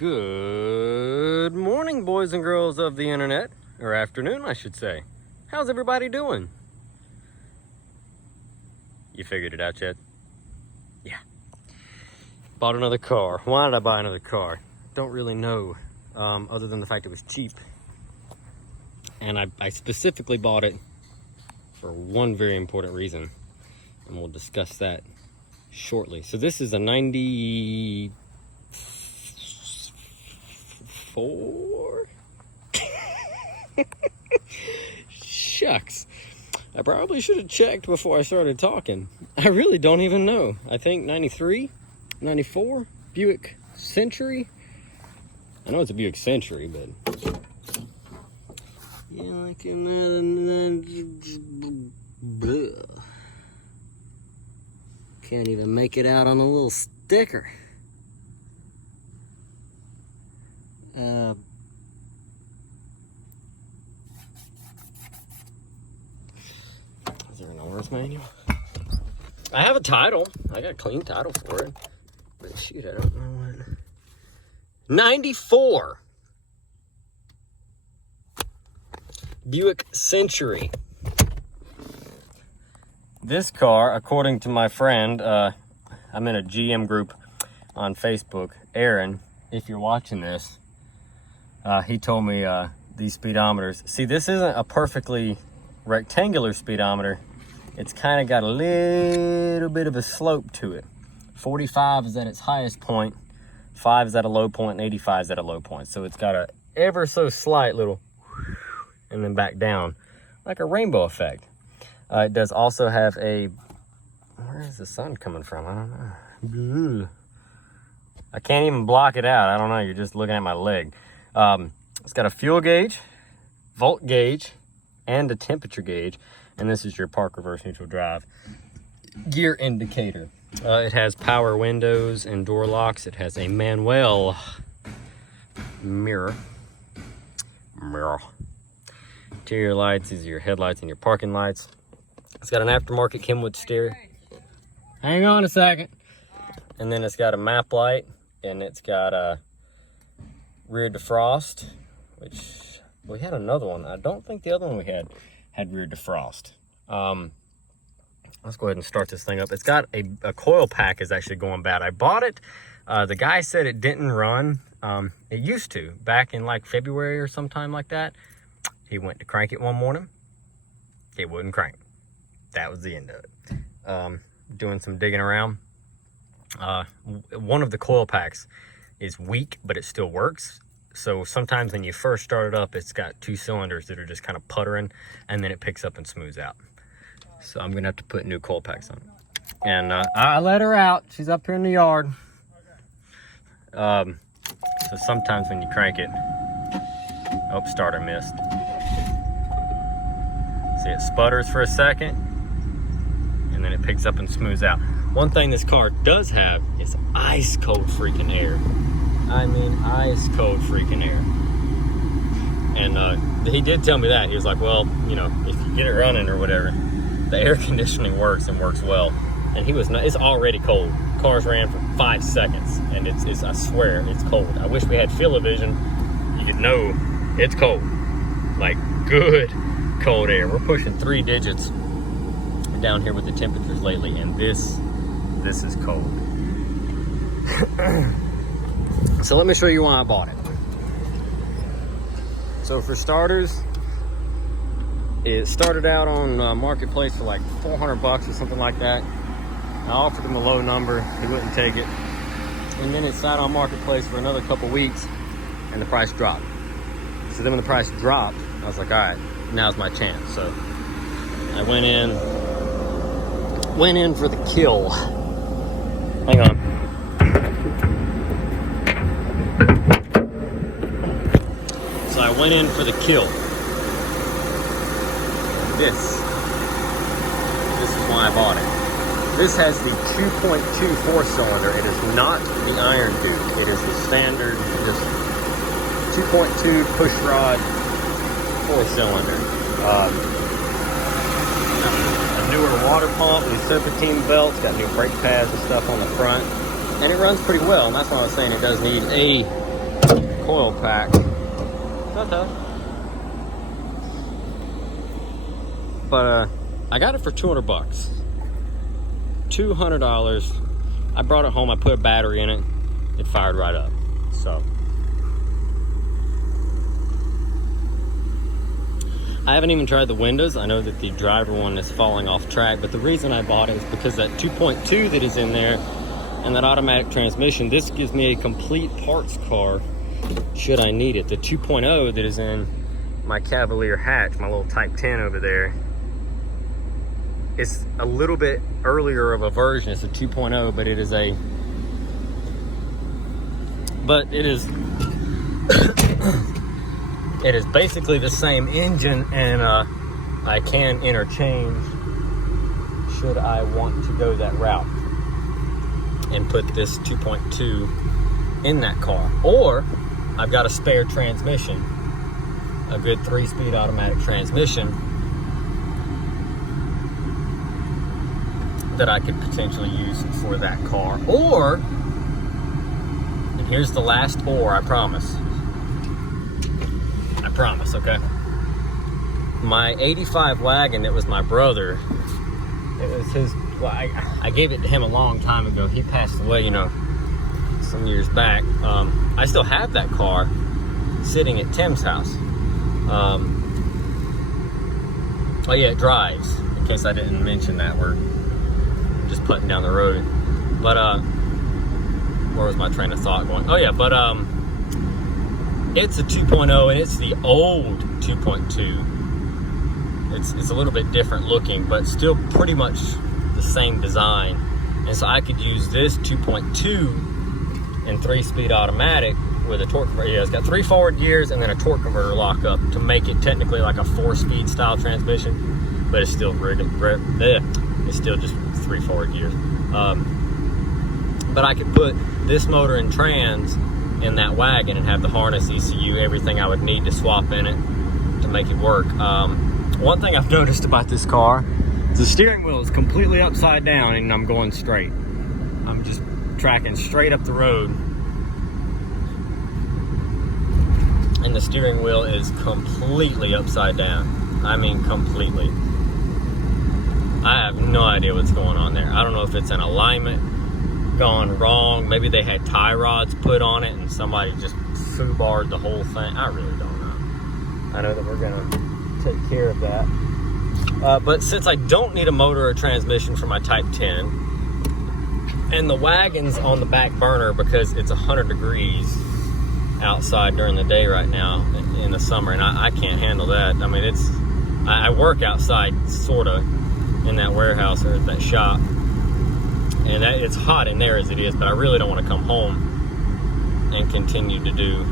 Good morning, boys and girls of the internet, or afternoon, I should say. How's everybody doing? You figured it out yet? Yeah. Bought another car. Why did I buy another car? Don't really know, other than the fact it was cheap. And I specifically bought it for one very important reason, and we'll discuss that shortly. So this is a 94? Shucks. I probably should have checked before I started talking. I really don't even know. I think 93, 94, Buick Century. I know it's a Buick Century, but yeah, like can't even make it out on a little sticker. Is there an owner's manual? I have a title. I got a clean title for it. But shoot, I don't know what. 94 Buick Century. This car, according to my friend, I'm in a GM group on Facebook, Aaron, if you're watching this, he told me these speedometers. See, this isn't a perfectly rectangular speedometer. It's kind of got a little bit of a slope to it. 45 is at its highest point, 5 is at a low point, and 85 is at a low point. So it's got a ever so slight little and then back down, like a rainbow effect. It does also have a, where is the sun coming from? I don't know. I can't even block it out. I don't know, you're just looking at my leg. It's got a fuel gauge, volt gauge, and a temperature gauge. And this is your park, reverse, neutral, drive gear indicator. It has power windows and door locks. It has a manual mirror. Interior lights, these are your headlights and your parking lights. It's got an aftermarket Kenwood steering. Hang on a second. And then it's got a map light, and it's got a rear defrost, which we had another one. I don't think the other one we had rear defrost. Let's go ahead and start this thing up. It's got a coil pack is actually going bad. I bought it. The guy said it didn't run. It used to, back in like February or sometime like that. He went to crank it one morning. It wouldn't crank. That was the end of it. Doing some digging around. One of the coil packs is weak, but it still works. So sometimes when you first start it up, it's got 2 cylinders that are just kind of puttering, and then it picks up and smooths out. So I'm gonna have to put new coil packs on it. And I let her out. She's up here in the yard. So sometimes when you crank it, oh, starter missed. See, it sputters for a second, and then it picks up and smooths out. One thing this car does have is ice cold freaking air. I mean, ice cold freaking air. And he did tell me that. He was like, well, you know, if you get it running or whatever, the air conditioning works and works well. And he was not, it's already cold. Cars ran for 5 seconds, and it's I swear, it's cold. I wish we had fill-o-vision. You could know it's cold. Like, good cold air. We're pushing 3 digits down here with the temperatures lately, and this is cold. So let me show you why I bought it. So for starters, it started out on Marketplace for like 400 bucks or something like that. I offered him a low number, he wouldn't take it. And then it sat on Marketplace for another couple weeks, and the price dropped. So then when the price dropped, I was like, all right, now's my chance. So I went in for the kill. Hang on. So I went in for the kill. This is why I bought it. This has the 2.2 4-cylinder. It is not the Iron Duke. It is the standard, just 2.2 push rod 4-cylinder. A newer water pump with serpentine belts, got new brake pads and stuff on the front, and it runs pretty well. And that's why I was saying it does need a oil pack. But I got it for $200. $200. I brought it home, I put a battery in it, it fired right up. So I haven't even tried the windows. I know that the driver one is falling off track, but the reason I bought it is because that 2.2 that is in there and that automatic transmission, this gives me a complete parts car should I need it. The 2.0 that is in my Cavalier hatch, my little Type 10 over there, it's a little bit earlier of a version. It's a 2.0, but it is it is basically the same engine, and I can interchange should I want to go that route and put this 2.2 in that car. Or I've got a spare transmission, a good 3-speed automatic transmission that I could potentially use for that car. Or, and here's the last or, I promise, okay? My 85 Wagon that was my brother, it was his, well, I gave it to him a long time ago. He passed away, you know, some years back. I still have that car sitting at Tim's house. Oh yeah, it drives, in case I didn't mention that. We're just putting down the road. But where was my train of thought going? Oh yeah, but it's a 2.0, and it's the old 2.2. It's a little bit different looking, but still pretty much the same design. And so I could use this 2.2 and 3-speed automatic with a torque converter. Yeah, it's got 3 forward gears and then a torque converter lockup to make it technically like a 4-speed style transmission, but it's still it's still just 3 forward gears. But I could put this motor and trans in that Wagon and have the harness, ECU, everything I would need to swap in it to make it work. One thing I've noticed about this car is the steering wheel is completely upside down and I'm going straight. I'm just tracking straight up the road, and the steering wheel is completely upside down. I mean, completely. I have no idea what's going on there. I don't know if it's an alignment gone wrong. Maybe they had tie rods put on it and somebody just foobarred the whole thing. I really don't know. I know that we're gonna take care of that. But since I don't need a motor or transmission for my Type 10, and the Wagon's on the back burner because it's 100 degrees outside during the day right now in the summer, and I can't handle that. I mean, I work outside sorta in that warehouse or that shop, and it's hot in there as it is, but I really don't want to come home and continue to do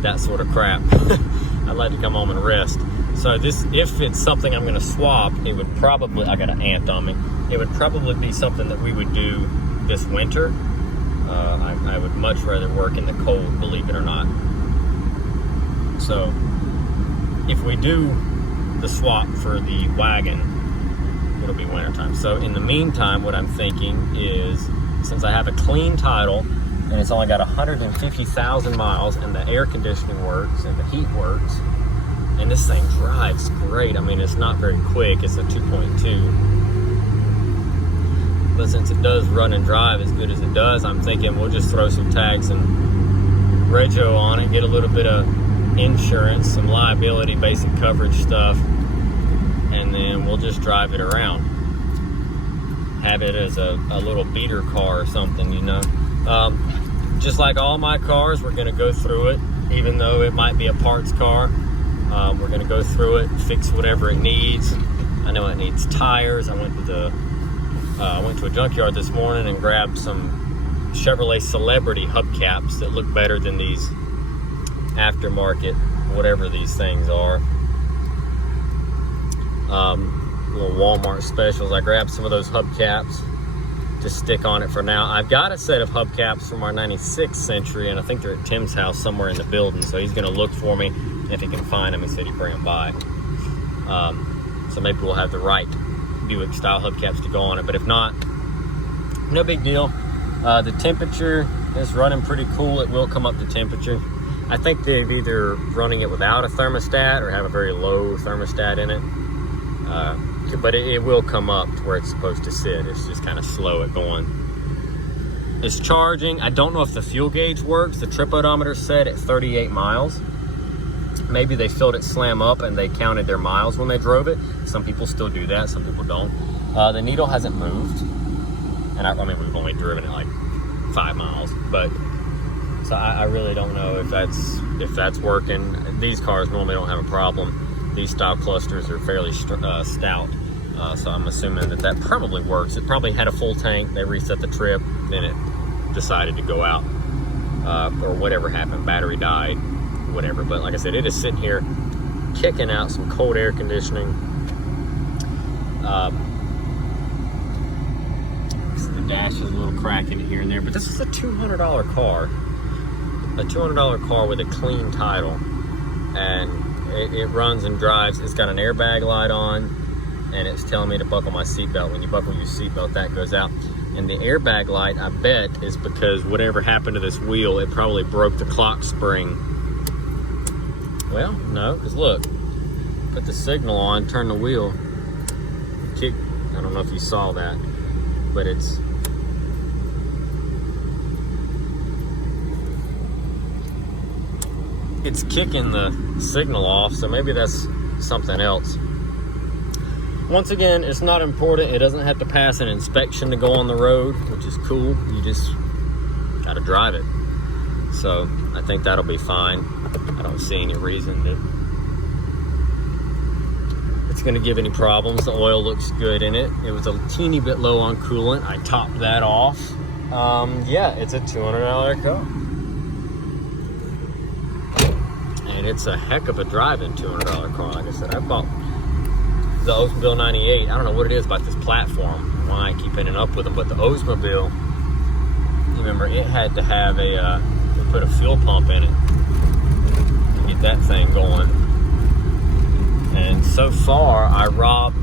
that sort of crap. I'd like to come home and rest. So this, if it's something I'm going to swap, it would probably, I got an ant on me, it would probably be something that we would do this winter. I would much rather work in the cold, believe it or not. So if we do the swap for the Wagon, it'll be wintertime. So in the meantime, what I'm thinking is, since I have a clean title and it's only got 150,000 miles and the air conditioning works and the heat works, and this thing drives great. I mean, it's not very quick. It's a 2.2. But since it does run and drive as good as it does, I'm thinking we'll just throw some tags and rego on it, get a little bit of insurance, some liability, basic coverage stuff, and then we'll just drive it around. Have it as a little beater car or something, you know. Just like all my cars, we're gonna go through it, even though it might be a parts car. We're gonna go through it, fix whatever it needs. I know it needs tires. I went to a junkyard this morning and grabbed some Chevrolet Celebrity hubcaps that look better than these aftermarket, whatever these things are. Little Walmart specials. I grabbed some of those hubcaps to stick on it for now. I've got a set of hubcaps from our 96 Century, and I think they're at Tim's house somewhere in the building, so he's gonna look for me. If he can find them, he said he'd bring them by. So maybe we'll have the right Buick style hubcaps to go on it, but if not, no big deal. The temperature is running pretty cool. It will come up to temperature. I think they've either running it without a thermostat or have a very low thermostat in it. But it will come up to where it's supposed to sit. It's just kind of slow at going. It's charging. I don't know if the fuel gauge works. The trip odometer said at 38 miles. Maybe they filled it slam up and they counted their miles when they drove it. Some people still do that, some people don't. The needle hasn't moved. And I mean, we've only driven it like 5 miles, but so I really don't know if that's working. These cars normally don't have a problem. These style clusters are fairly stout, so I'm assuming that probably works. It probably had a full tank, they reset the trip, then it decided to go out, or whatever happened, battery died, whatever. But like I said, it is sitting here kicking out some cold air conditioning. The dash is a little cracking here and there, but this is a $200 car. A $200 car with a clean title, and it runs and drives. It's got an airbag light on, and it's telling me to buckle my seatbelt. When you buckle your seatbelt, that goes out. And the airbag light, I bet, is because whatever happened to this wheel, it probably broke the clock spring. Well, no, because look, put the signal on, turn the wheel, kick. I don't know if you saw that, but it's kicking the signal off, so maybe that's something else. Once again, it's not important. It doesn't have to pass an inspection to go on the road, which is cool. You just gotta drive it. So I think that'll be fine. I don't see any reason that it's gonna give any problems. The oil looks good in it. It was a teeny bit low on coolant. I topped that off. Yeah, it's a $200 car. And it's a heck of a driving $200 car. Like I said, I bought the Oldsmobile 98. I don't know what it is about this platform, why I keep ending up with them, but the Oldsmobile, you remember, it had to have they put a fuel pump in it to get that thing going. And so far, I robbed